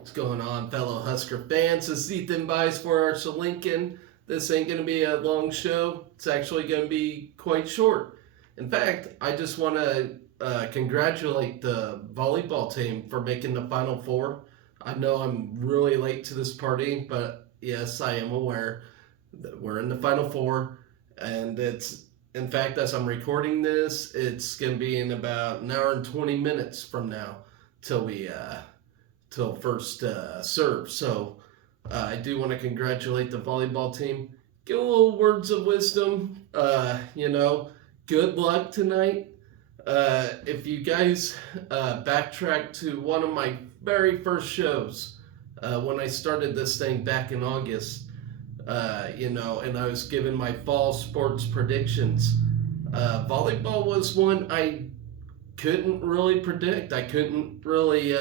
What's going on, fellow Husker fans? This is Ethan Bice for Archer Lincoln. This ain't going to be a long show. It's actually going to be quite short. In fact, I just want to congratulate the volleyball team for making the Final Four. I know I'm really late to this party, but yes, I am aware that we're in the Final Four. And in fact, as I'm recording this, it's going to be in about an hour and 20 minutes from now till till first serve. So I do want to congratulate the volleyball team. Give a little words of wisdom. Good luck tonight. If you guys backtrack to one of my very first shows when I started this thing back in August, and I was giving my fall sports predictions, volleyball was one I couldn't really predict. I couldn't really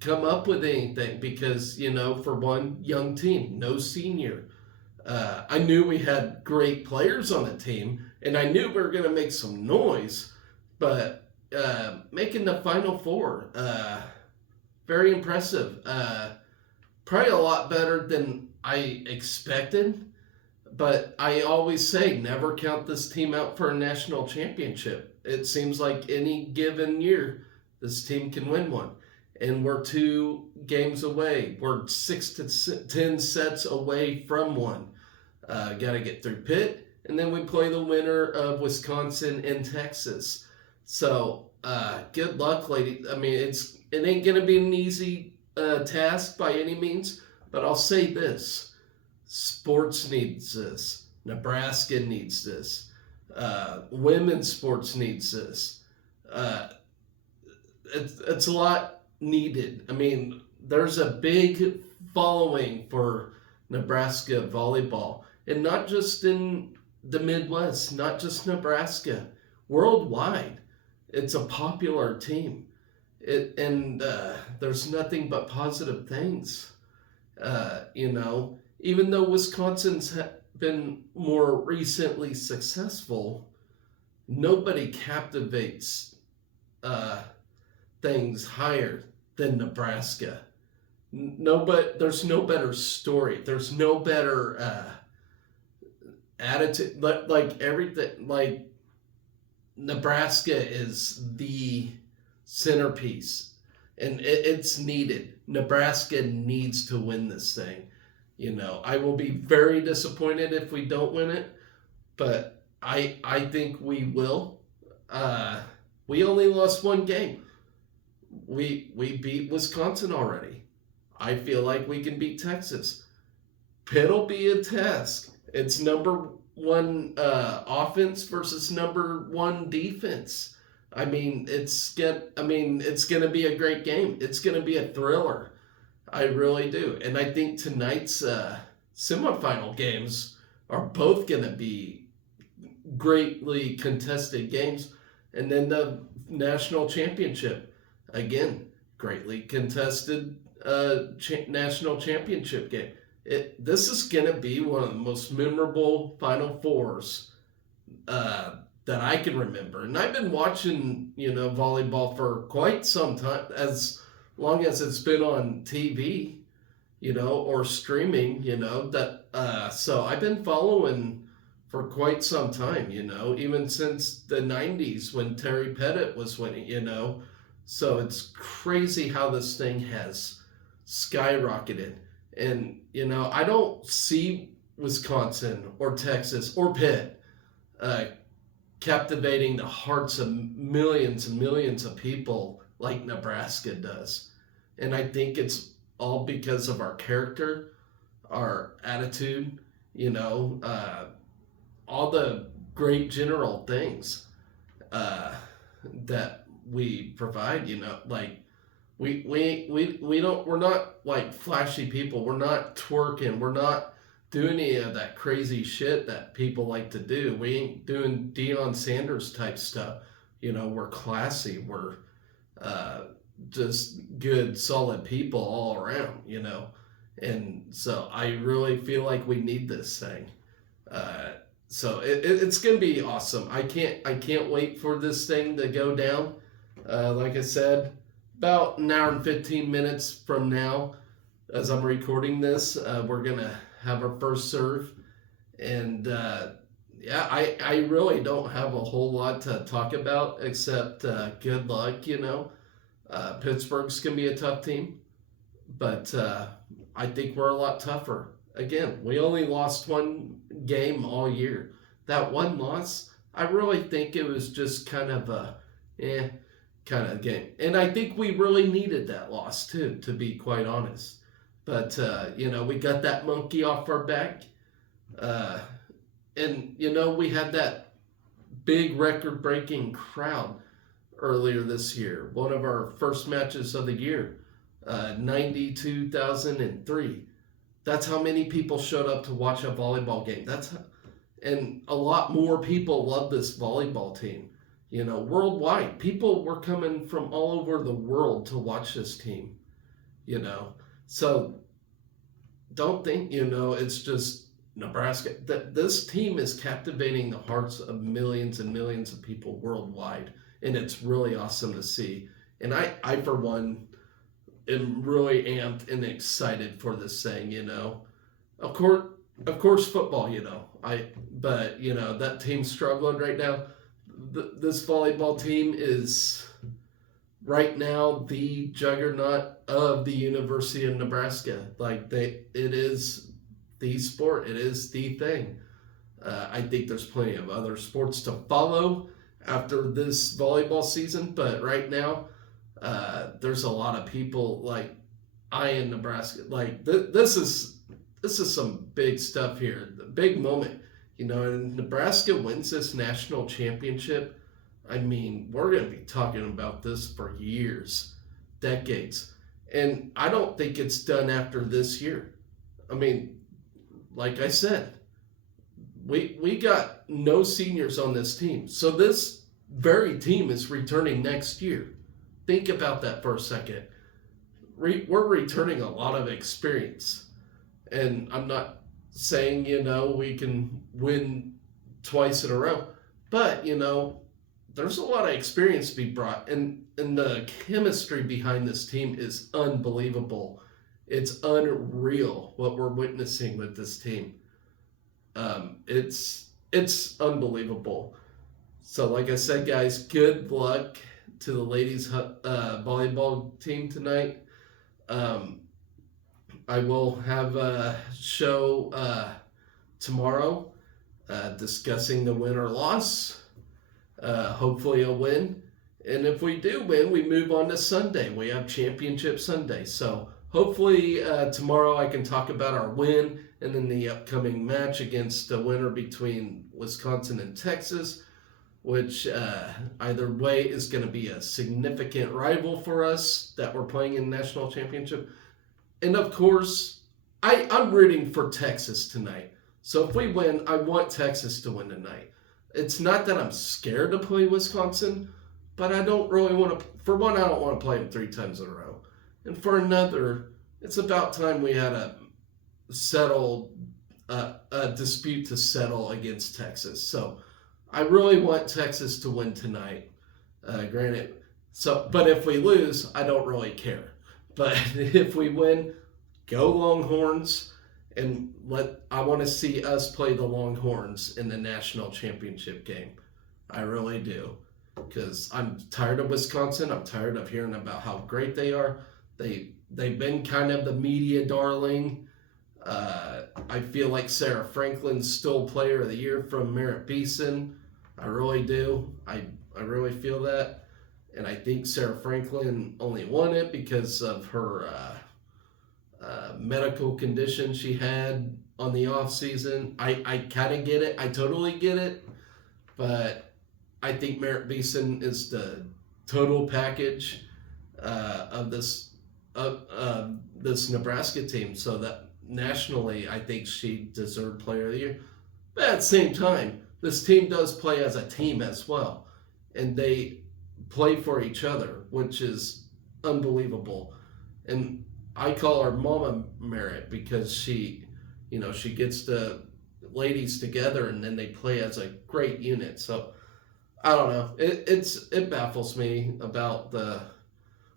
come up with anything because, for one, young team, no senior. I knew we had great players on the team, and I knew we were going to make some noise, but making the Final Four, very impressive. Probably a lot better than I expected, but I always say never count this team out for a national championship. It seems like any given year, this team can win one. And we're 2 games away. We're 6 to 10 sets away from one. Got to get through Pitt, and then we play the winner of Wisconsin and Texas. So good luck, lady. I mean, it ain't gonna be an easy task by any means, but I'll say this: sports needs this. Nebraska needs this. Women's sports needs this. It's a lot needed. I mean, there's a big following for Nebraska volleyball, and not just in the Midwest, not just Nebraska, worldwide. It's a popular team. And there's nothing but positive things. Even though Wisconsin's been more recently successful, nobody captivates things higher than Nebraska. There's no better story. There's no better attitude. Like everything, like Nebraska is the centerpiece, and it's needed. Nebraska needs to win this thing. I will be very disappointed if we don't win it, but I think we will. We only lost 1 game. We beat Wisconsin already. I feel like we can beat Texas. Pitt'll be a test. It's number 1 offense versus number 1 defense. It's gonna be a great game. It's gonna be a thriller. I really do, and I think tonight's semifinal games are both gonna be greatly contested games, and then the national championship. Again, greatly contested national championship game. This is going to be one of the most memorable Final Fours that I can remember. And I've been watching, volleyball for quite some time, as long as it's been on TV, or streaming, so I've been following for quite some time, even since the 90s when Terry Pettit was winning. So it's crazy how this thing has skyrocketed. And, I don't see Wisconsin or Texas or Pitt captivating the hearts of millions and millions of people like Nebraska does. And I think it's all because of our character, our attitude, all the great general things that we provide. We're not like flashy people. We're not twerking. We're not doing any of that crazy shit that people like to do. We ain't doing Deion Sanders type stuff. We're classy. We're just good, solid people all around, And so I really feel like we need this thing. So it's gonna be awesome. I can't wait for this thing to go down. Like I said, about an hour and 15 minutes from now, as I'm recording this, we're going to have our first serve. And yeah, I really don't have a whole lot to talk about except good luck, you know. Pittsburgh's going to be a tough team, but I think we're a lot tougher. Again, we only lost one game all year. That one loss, I really think it was just kind of a kind of game. And I think we really needed that loss too, to be quite honest. But, you know, we got that monkey off our back. And, you know, we had that big record breaking crowd earlier this year. One of our first matches of the year, 92,003. That's how many people showed up to watch a volleyball game. And a lot more people love this volleyball team. You know, worldwide, people were coming from all over the world to watch this team. You know, so don't think, you know, it's just Nebraska. This team is captivating the hearts of millions and millions of people worldwide, and it's really awesome to see. And I for one, am really amped and excited for this thing. You know, of course, football. You know, but you know that team's struggling right now. This volleyball team is right now the juggernaut of the University of Nebraska. Like it is the sport. It is the thing. I think there's plenty of other sports to follow after this volleyball season, but right now, there's a lot of people like in Nebraska. Like this is some big stuff here. The big moment. You know, and Nebraska wins this national championship. I mean, we're going to be talking about this for years, decades. And I don't think it's done after this year. I mean, like I said, we got no seniors on this team. So this very team is returning next year. Think about that for a second. We're returning a lot of experience. And I'm not saying, you know, we can win twice in a row. But, you know, there's a lot of experience to be brought. And the chemistry behind this team is unbelievable. It's unreal what we're witnessing with this team. It's unbelievable. So, like I said, guys, good luck to the ladies volleyball team tonight. I will have a show tomorrow discussing the win or loss. Hopefully a win. And if we do win, we move on to Sunday. We have Championship Sunday. So hopefully tomorrow I can talk about our win and then the upcoming match against the winner between Wisconsin and Texas, which either way is going to be a significant rival for us that we're playing in the national championship. And of course, I'm rooting for Texas tonight. So if we win, I want Texas to win tonight. It's not that I'm scared to play Wisconsin, but I don't really want to. For one, I don't want to play them 3 times in a row. And for another, it's about time we had a dispute to settle against Texas. So I really want Texas to win tonight. Granted, but if we lose, I don't really care. But if we win, go Longhorns, and I want to see us play the Longhorns in the national championship game. I really do, because I'm tired of Wisconsin. I'm tired of hearing about how great they are. They've been kind of the media darling. I feel like Sarah Franklin's still Player of the Year from Merritt Beeson. I really do. I really feel that. And I think Sarah Franklin only won it because of her medical condition she had on the off season. I kind of get it. I totally get it. But I think Merritt Beeson is the total package of this Nebraska team. So that nationally, I think she deserved Player of the Year. But at the same time, this team does play as a team as well. And they play for each other, which is unbelievable. And I call her Mama Merritt because she gets the ladies together and then they play as a great unit. So I don't know. It baffles me about the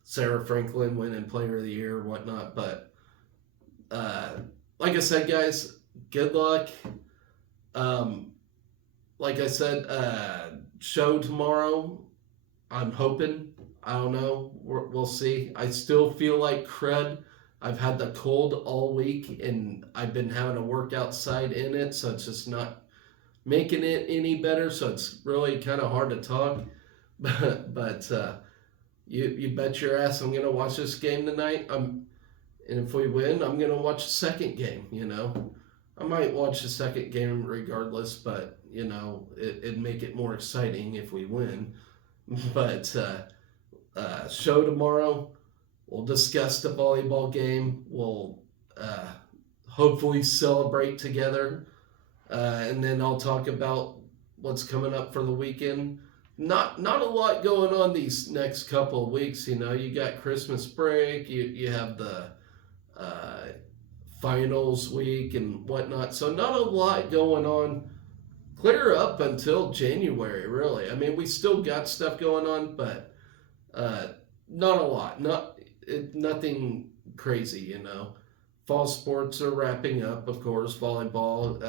Sarah Franklin winning Player of the Year or whatnot. But like I said, guys, good luck. Um, like I said, show tomorrow. I'm hoping. I don't know. We'll see. I still feel like crud. I've had the cold all week, and I've been having to work outside in it, so it's just not making it any better. So it's really kind of hard to talk. But you bet your ass I'm gonna watch this game tonight. And if we win, I'm gonna watch the second game. I might watch the second game regardless, but it'd make it more exciting if we win. But show tomorrow. We'll discuss the volleyball game. We'll hopefully celebrate together, and then I'll talk about what's coming up for the weekend. Not a lot going on these next couple of weeks. You got Christmas break. You have the finals week and whatnot. So not a lot going on. Clear up until January, really. I mean, we still got stuff going on, but not a lot. Nothing crazy. Fall sports are wrapping up, of course. Volleyball.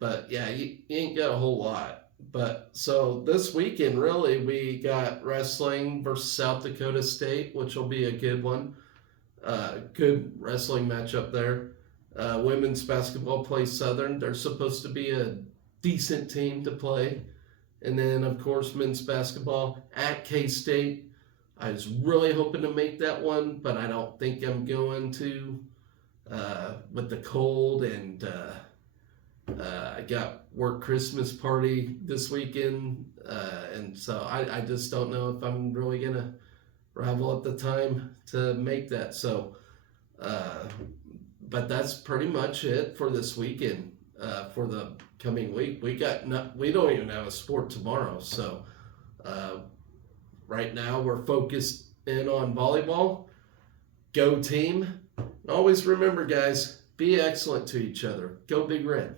But yeah, you ain't got a whole lot. But so this weekend, really, we got wrestling versus South Dakota State, which will be a good one. Good wrestling matchup there. Women's basketball plays Southern. They're supposed to be a decent team to play. And then, of course, men's basketball at K-State. I was really hoping to make that one, but I don't think I'm going to with the cold. And I got work Christmas party this weekend. And so I just don't know if I'm really going to ravel up the time to make that. So, but that's pretty much it for this weekend. For the coming week, we don't even have a sport tomorrow. So, right now we're focused in on volleyball. Go team! And always remember, guys, be excellent to each other. Go Big Red.